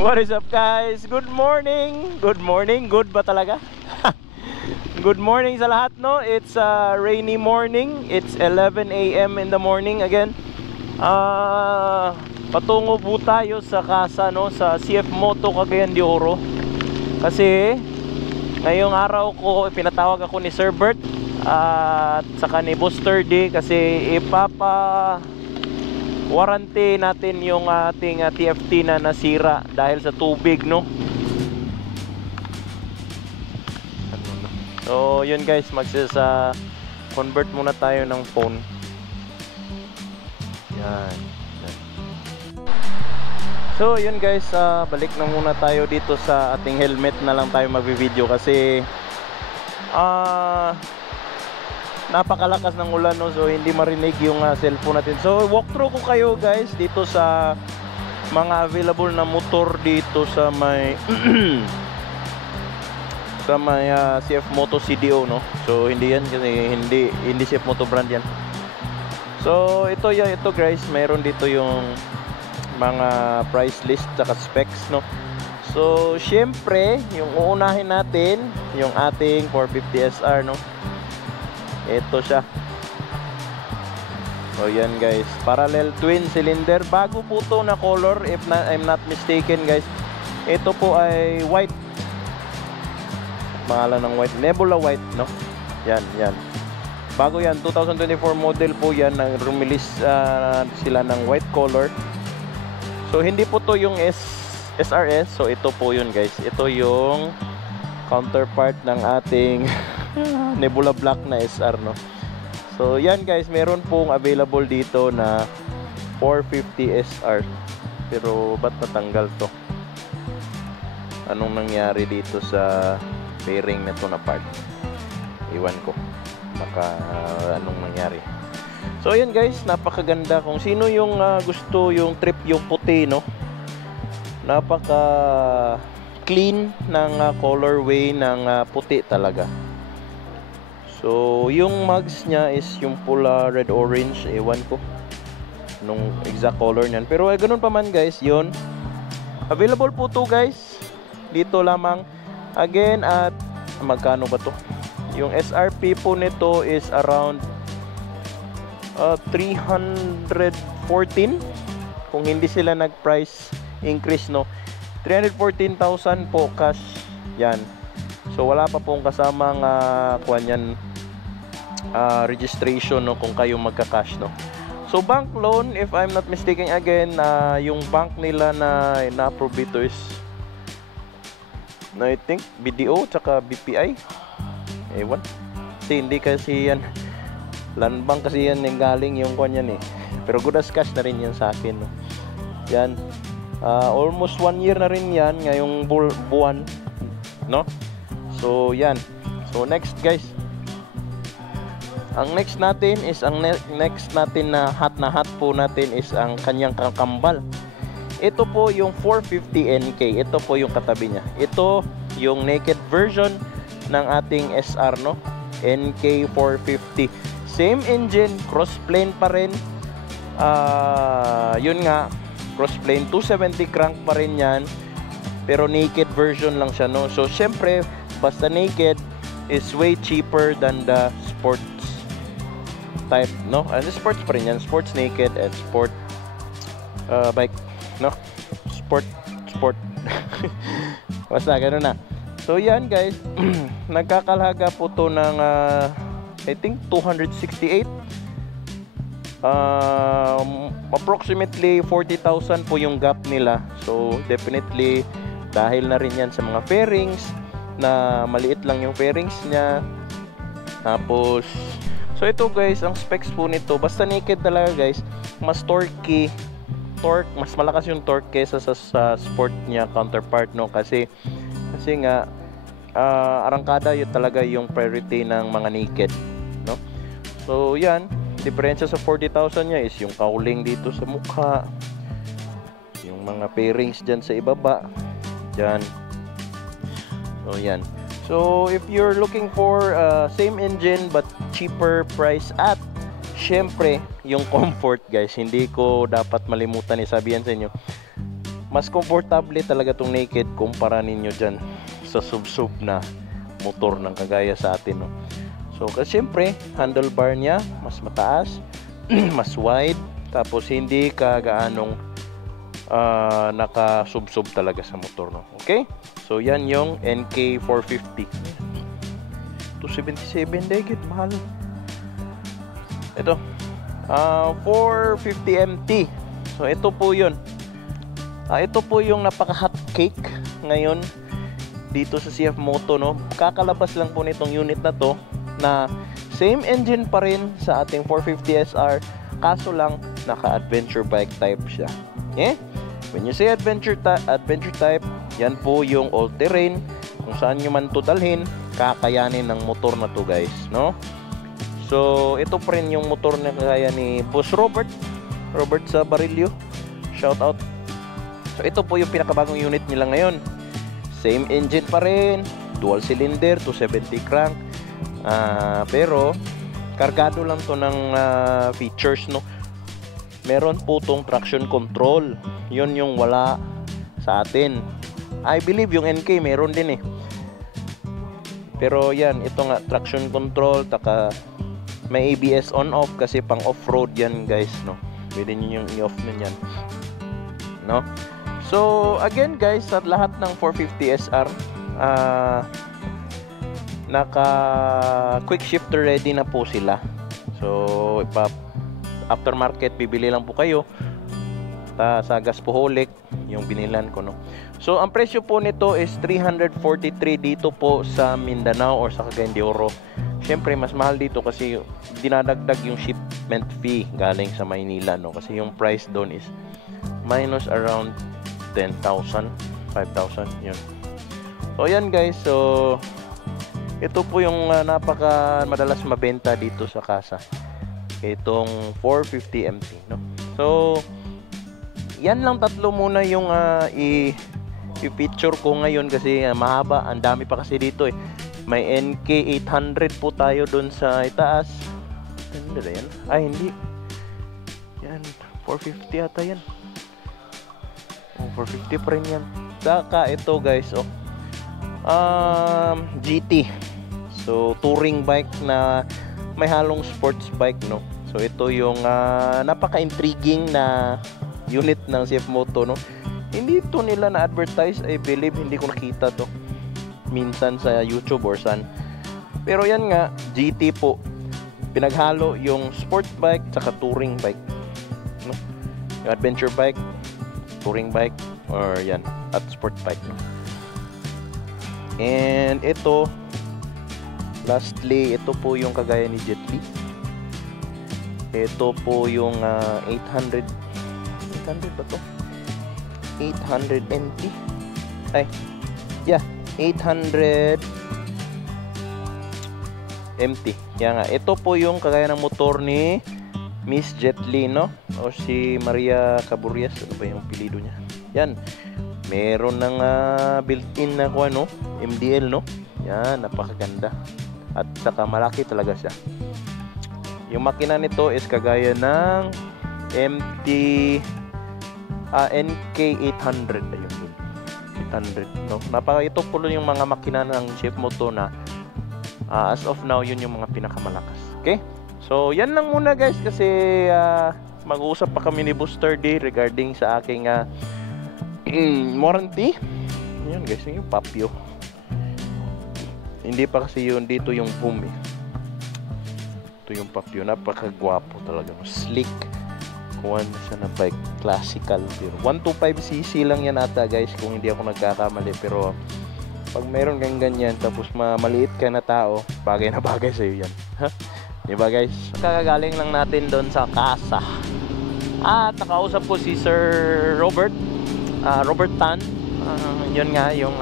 What is up guys? Good morning. Good morning. Good ba talaga? Good morning sa lahat, no? It's a rainy morning. It's 11 a.m. in the morning again. Patungo po tayo sa casa, no? Sa CF Moto Cagayan de Oro. Kasi ngayong araw ko pinatawag ako ni Sir Bert at saka ni Booster D kasi warranty natin yung ating TFT na nasira dahil sa tubig, no? So yun guys, convert muna tayo ng phone. Yan. So yun guys, balik na muna tayo dito sa ating helmet na lang tayo magvi-video kasi napakalakas ng ulan, no? So hindi marinig yung cellphone natin. So walk through ko kayo guys dito sa mga available na motor dito sa may sa may CF Moto CDO, no? So hindi yan kasi hindi CF Moto brand yan. So ito guys, meron dito yung mga price list at specs, no? So syempre yung uunahin natin yung ating 450 SR, no? Ito siya. So yan guys, parallel twin cylinder. Bago po to na color, if I'm not mistaken guys. Ito po ay white. Pangalan ng white, Nebula white, no? Yan. Bago yan, 2024 model po yan. Nag-release sila ng white color. So hindi po to yung SRS. So ito po yun guys. Ito yung counterpart ng ating Nebula Black na SR, no? So yan guys, meron pong available dito na 450 SR. Pero ba't natanggal to? Anong nangyari dito sa bearing na to na part? Iwan ko. Baka anong nangyari. So yan guys, napakaganda. Kung sino yung gusto yung trip yung puti, no? Napaka clean ng colorway ng puti talaga. So yung mugs niya is yung pula red orange, ewan ko nung exact color niyan, pero ganun pa man guys. Yun, available po to guys dito lamang again at magkano ba to? Yung SRP po nito is around 314 kung hindi sila nag price increase, no? 314,000 po cash yan. So wala pa pong kasamang kuwan yan, registration, no, kung kayo magka-cash, no. So bank loan, if I'm not mistaken again, yung bank nila na na-approve ito is I think BDO tsaka BPI, ewan, kasi hindi kasi yan land bank kasi yan yung galing yung kuwan yan eh. Pero good as cash na rin yan sa akin, no. Yan, almost 1 year na rin yan ngayong buwan, no. So yan. So next guys, ang next natin na hot po natin is ang kanyang kakambal. Ito po yung 450 NK. Ito po yung katabi niya. Ito yung naked version ng ating SR, no? NK 450. Same engine, cross plane pa rin. Yun nga, cross plane 270 crank pa rin yan. Pero naked version lang siya, no? So syempre, basta naked is way cheaper than the sports type, no? And the sports pa rin yan, sports naked and sport bike, no? Sport basta ganun na. So yan guys, nagkakalaga po to ng I think 268, approximately 40,000 po yung gap nila. So definitely dahil na rin yan sa mga fairings na maliit lang yung fairings niya. Tapos so ito guys, ang specs po nito, basta naked talaga guys, mas torque, mas malakas yung torque kesa sa sport niya counterpart, no? Kasi nga arangkada yun talaga yung priority ng mga naked, no? So yan, diferensya sa 40,000 niya is yung cowling dito sa mukha, yung mga fairings dyan sa ibaba, dyan. So yan. So if you're looking for same engine but cheaper price at syempre yung comfort guys, hindi ko dapat malimutan isabihan sa inyo mas komportable talaga tong naked kumpara ninyo dyan sa sub-sub na motor ng kagaya sa atin, no? So kasi syempre handlebar niya mas mataas, mas wide, tapos hindi ka gaanong naka sub-sub talaga sa motor, no? Okay, so yan yung NK450. 277 dahil mahal. Ito 450 MT. So ito po yun. Ito po yung napaka hot cake ngayon dito sa CF Moto, no? Kakalabas lang po nitong unit na to na same engine pa rin sa ating 450 SR, kaso lang naka adventure bike type siya. Okay? When you say adventure type, yan po yung all terrain, kung saan nyo man to dalhin, kakayanin ng motor na to, guys, no? So ito pa rin yung motor na kaya ni Boss Robert sa Barilio, shout out. So ito po yung pinakabagong unit nila ngayon. Same engine pa rin, dual cylinder, 270 crank. Pero kargado lang to ng features, no? Meron po tong traction control. Yun yung wala sa atin. I believe yung NK meron din eh. Pero yan, ito nga traction control, taka may ABS on off kasi pang off-road yan, guys, no? Pwede niyo yung i-off niyan, no? So again, guys, sa lahat ng 450 SR, naka quick shifter ready na po sila. So aftermarket bibili lang po kayo sa Gaspoholic yung binilan ko, no? So ang presyo po nito is 343 dito po sa Mindanao or sa Cagayan de Oro. Syempre mas mahal dito kasi dinadagdag yung shipment fee galing sa Maynila, no? Kasi yung price doon is minus around 10,000, 5,000 yun. So yan, guys, so ito po yung napaka madalas mabenta dito sa Casa, itong 450 MT, no? So yan lang, tatlo muna yung i-picture ko ngayon kasi mahaba, ang dami pa kasi dito eh. May NK 800 po tayo doon sa itaas. Ano na yan? Ay, hindi yan, 450 ata yan. 450 pa rin yan. Saka ito, guys, GT. So touring bike na may halong sports bike, no? So ito yung napaka-intriguing na unit ng CF Moto, no? Hindi to nila na-advertise, I believe. Hindi ko nakita to minsan sa YouTube or saan. Pero yan nga, GT po. Pinaghalo yung sport bike saka touring bike, no? Yung adventure bike, touring bike, or yan, at sport bike, no? And ito, lastly, ito po yung kagaya ni Jet Li. Ito po yung 800 ba to? 800 MT. Ay, yeah, 800 MT. Yan nga. Ito po yung kagaya ng motor ni Miss Jet Li, no? O si Maria Caburrias. Ano ba yung apelido niya? Yan. Meron ng built-in na ano, MDL, no? Yan, napakaganda. At saka malaki talaga siya. Yung makina nito is kagaya ng NK800. Ayun yun. 800, no? Ito po yung mga makina ng CF Moto na as of now, yun yung mga pinakamalakas. Okay? So, yan lang muna, guys, kasi mag-uusap pa kami ni Booster D regarding sa aking warranty. Yan, guys, yung Papio. Hindi pa kasi yun dito yung boom eh. Ito yung Papio, napakagwapo talaga, slick. Kuha na siya na bike, classical. 125cc lang yan ata, guys, kung hindi ako nagkakamali. Pero pag mayroon kang ganyan tapos maliit ka na tao, bagay na bagay sa'yo yan. Diba, guys? Kakagaling lang natin doon sa Casa. At nakausap ko si Sir Robert Tan. Yun nga yung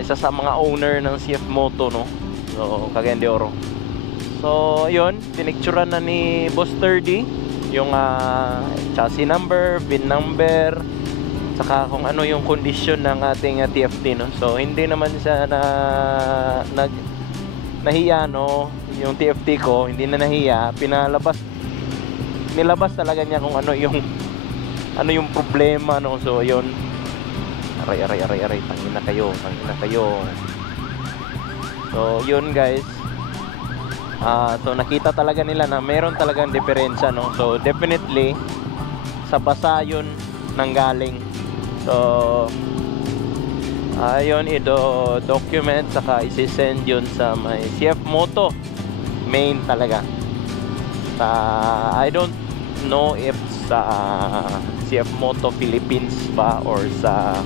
isa sa mga owner ng CF Moto, no? So, Cagayan de Oro. So, yun, pinicturean na ni Boss 30 yung chassis number, VIN number, saka kung ano yung condition ng ating TFT, no? So, hindi naman siya nahiya, no? Yung TFT ko, hindi na nahiya. Nilabas talaga niya kung ano yung ano yung problema, no? So yun, aray, tangina kayo. So yun guys, so nakita talaga nila na meron talagang diferensya, no? So definitely sa basa yun nanggaling. So ayun, document saka isi-send yun sa may CF Moto main talaga. I don't know if sa CF Moto Philippines pa or sa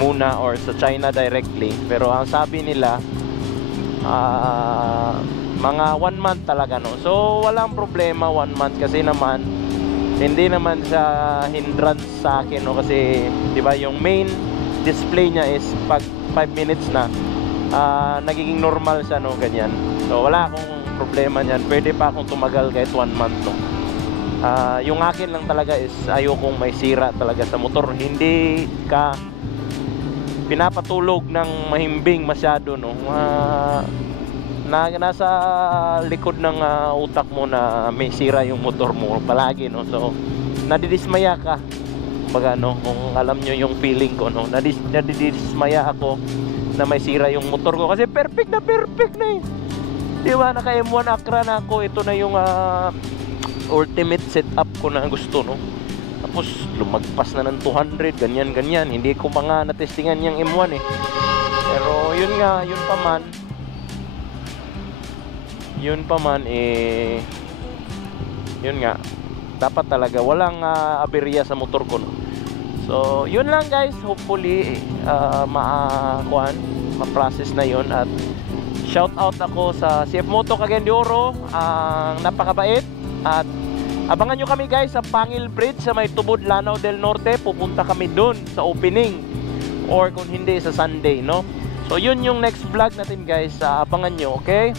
Muna or sa China directly, pero ang sabi nila mga 1 month talaga, no? So walang problema 1 month kasi naman hindi naman siya hindrance sa akin, no? Kasi 'di ba yung main display niya is pag 5 minutes na nagiging normal siya, no? Ganyan. So wala akong problema niyan. Pwede pa akong tumagal kahit 1 month, no? Yung akin lang talaga is ayokong may sira talaga sa motor. Hindi ka pinapatulog ng mahimbing masyado, no? Nasa likod ng utak mo na may sira yung motor mo palagi, no? So nadidismaya ka baga, no? Kung alam nyo yung feeling ko, no? Nadidismaya ako na may sira yung motor ko kasi perfect na eh. Di ba, naka M1 Acra na ako. Ito na yung ultimate setup ko na gusto, no? Tapos lumagpas na ng 200, ganyan. Hindi ko pa nga natestingan yung M1 eh. Pero yun nga, yun pa man eh, yun nga, dapat talaga walang aberya sa motor ko, no? So yun lang guys, hopefully ma-process na yun. At shout out ako sa CF Moto Cagayan de Oro, ang napakabait. At abangan nyo kami guys sa Pangil Bridge sa may Tubod, Lanao del Norte. Pupunta kami dun sa opening, or kung hindi sa Sunday, no? So yun yung next vlog natin guys, abangan nyo, okay?